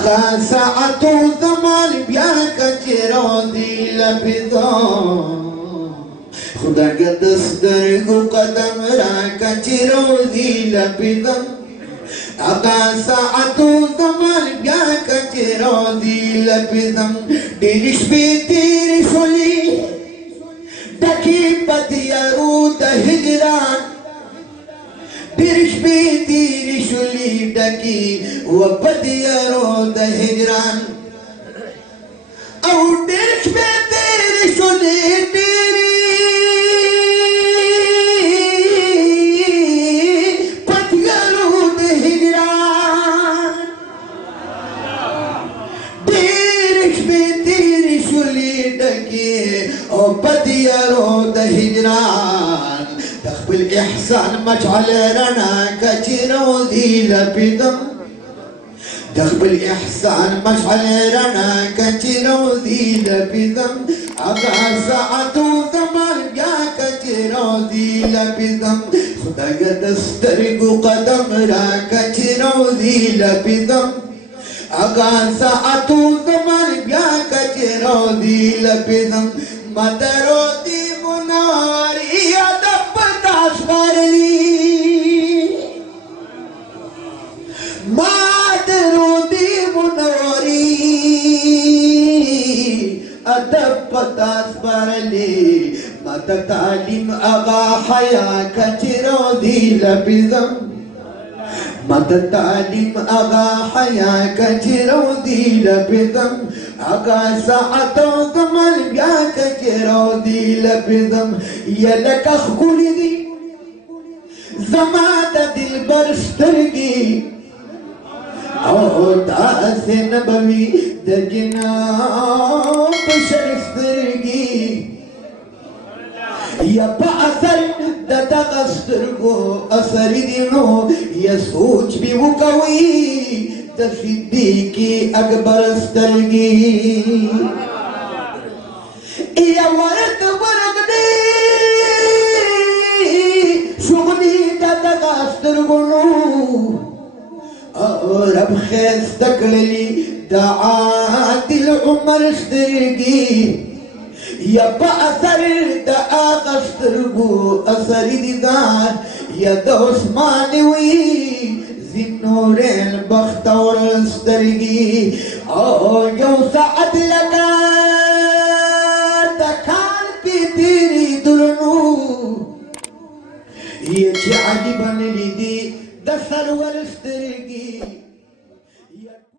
اغا ساعتو زمان بیا کچرو دی لبدا خدا کے دسترگو قدم را کچرو دی لبدا اغا ساعتو زمان بیا کچرو دی لبدا دیرش بی تیر شلی ڈکی پتیارو دا ہجران دیرش بی تیر شلی ڈکی و پتیارو دا ہجران او دیرش بی تیر شلی دیری پتیارو دا ہجران دیرش بی تیر شلی ڈکی او پتیارو دا ہجران تخبل احسان مشعل رنا کچرو دی لبدم تخبل احسان مشعل رنا کچرو دی لبدم اغا ساعتو زمان بیا کچرو دی لبدم خدا کا دسترگو قدم را کچرو دی لبدم اغا ساعتو زمان بیا کچرو دی لبدم مدرو دی مناری ادب تاسبرلی مدرو دی مناری ادب تاسبرلی مد تعلیم اغا حیا کچرو دی لبزم مد تعلیم اغا حیا کچرو دی لبزم اغا ساعتو زمان بیا کچرو دی لبزم یلک اخکولی دی زما دا دل برسترگی او تاس نبوی دا جناب شرسترگی یا پا اثر دا دغسترگو اثر دینو یا سوچ بھی وکوی دا صدیقی اکبر استرگی یا ورد ورد دی شغلی دا دغسترگو رب خیستکللی دا عادل عمر استرگی یا با اثر دا آقا سترگو اثر دیدار یا دا عثمانوی زنورین بختور سترگی یو ساعت